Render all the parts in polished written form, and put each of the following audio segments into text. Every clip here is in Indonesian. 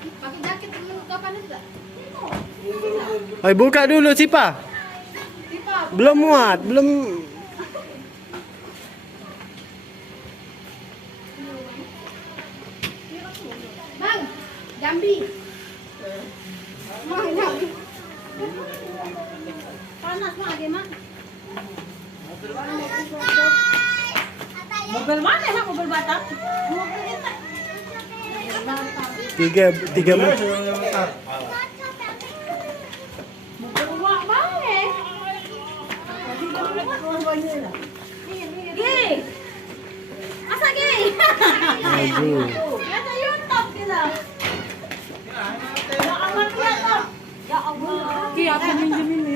Pakai jaket temen kau panas enggak? Ayo buka dulu Cipa. Belum muat, belum. Bang, Jambi. Bang, Jambi. Panas mah dia mah. Mobil mana ya? Mobil Batam? Tiga menit. Mobil uang mana? Gi, asa Gi? Maju. Kata YouTube kita. Ya Allah lihat. Ya Allah. Gi aku minjem ini.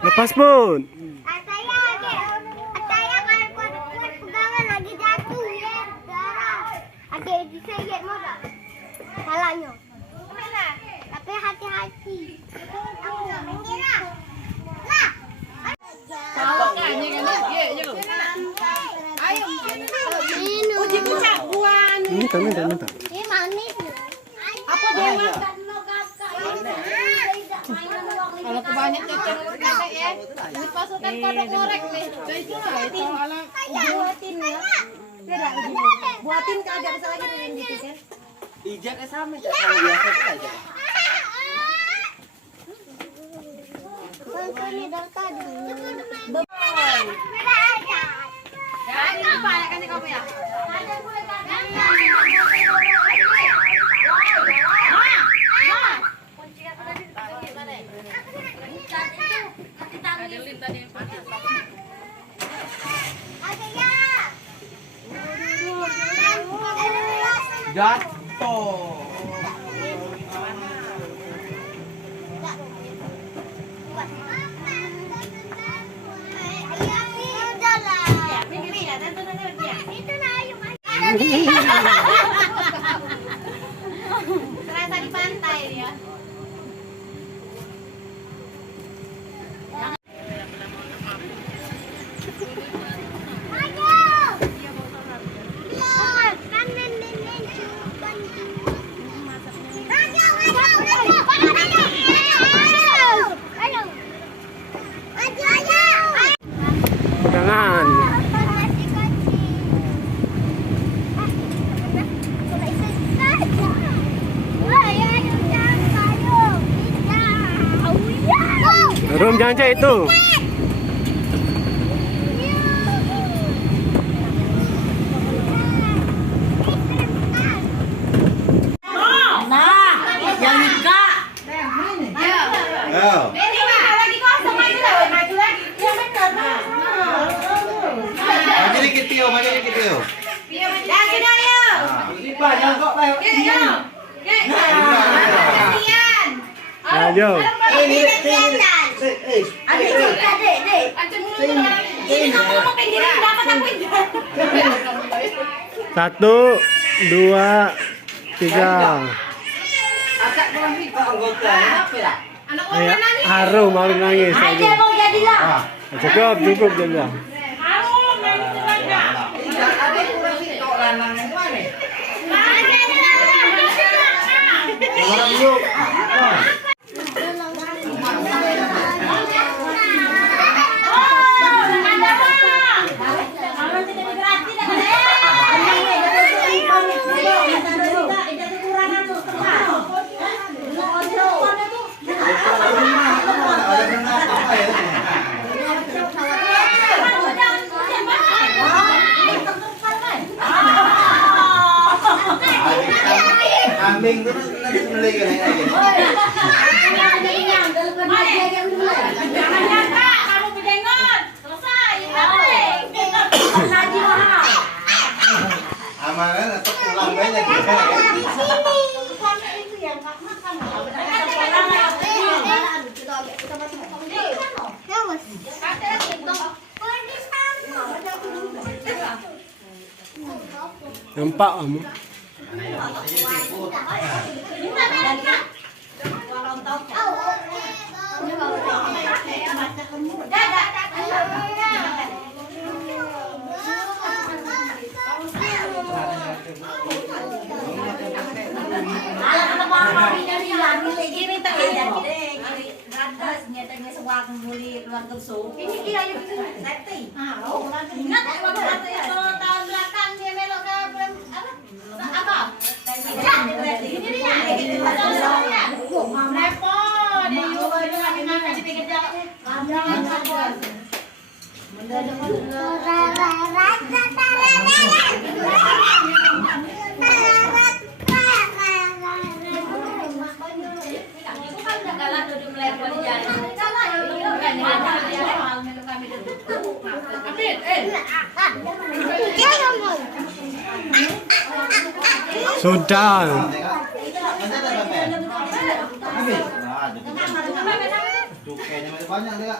Lepas pun. Salahnya. Tapi hati-hati. Uji kecakuan. Minta. Ini manis. Apa dia makan? Kalau kebanyakan cocok nenek ya. Ini pasukan kodok korek nih. Itu lah itu alam. Buatin ya. Tidak begini. Buatin kagak bisa lagi dengan gitu kan. Ijaknya sama aja kalau biasa itu aja. Ini dari tadi. Ini apa ya kasih kamu ya? Jatuh. Serasa di pantai ya. Pegangan. Rum jangan cek itu. Nah, yang nikah. Oh. Lagi kosong maju lagi. Ya benar. Maju dikit Tio, maju dikit Tio. Ya sudah ya. Lipat jangan kok baik. Ayo. Ini kamu mau pinggirin dapat aku ini. 1, 2, 3. Akak kurang pipa anggota. Apa ya? Ayo, harum malu nangis. Aja mau jadilah. Cukup dia bilang. Harum nangis aja. Ada kurang pipa lanang yang mana? Orang yuk. Kambing itu nanti sembelih kan aja. Jangan nyangka kamu bedengot. Selesai. Amalnya tetap pulang banyak. Di sini. Bapak kamu. Ini kira yung setting. Ingat tahun belakang dia melok ke apa? Ini dia. Repot dia yuk makan di pinggir jalan. Sudah. Cukainya masih banyak dia.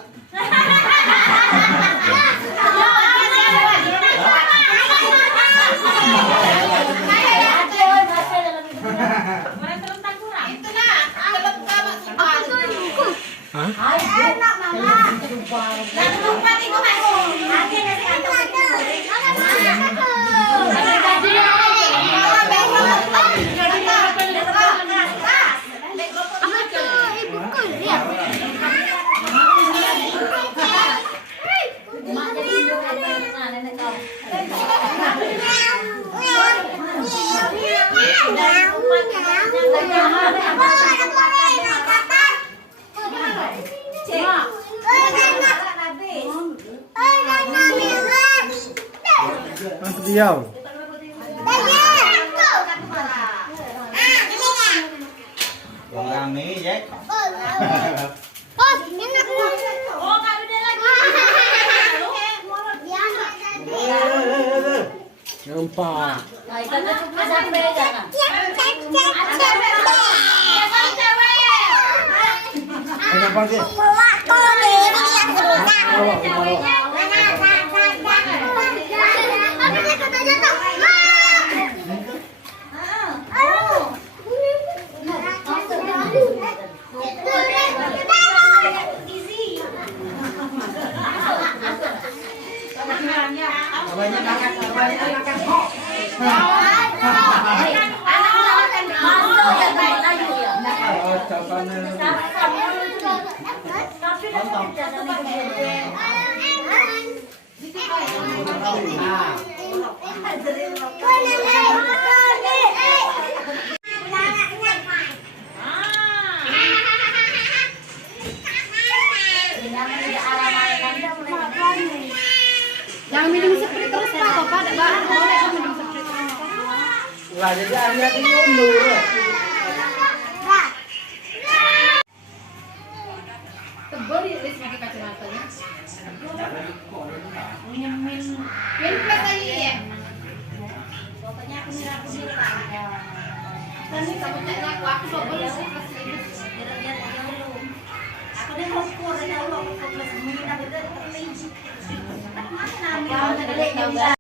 Enak mama. Jangan lupa nih gue masuk. Nanti nasi antuk Diam. Yang ini, Jack. Nampak. Kenapa dia? Jangan minum Sprite terus Pak, Bapak ada barang boleh minum Sprite. Lah jadi akhirnya diundur. Tebal di list pakai kacamatanya. Nyemin. Pin plek aja ya. Pokoknya aku mirip. Nanti kamu cek aku sobel sih kasih ini. Aku dia mau keluar dari Allah, aku kelas minta beda terlalu. Mana namanya?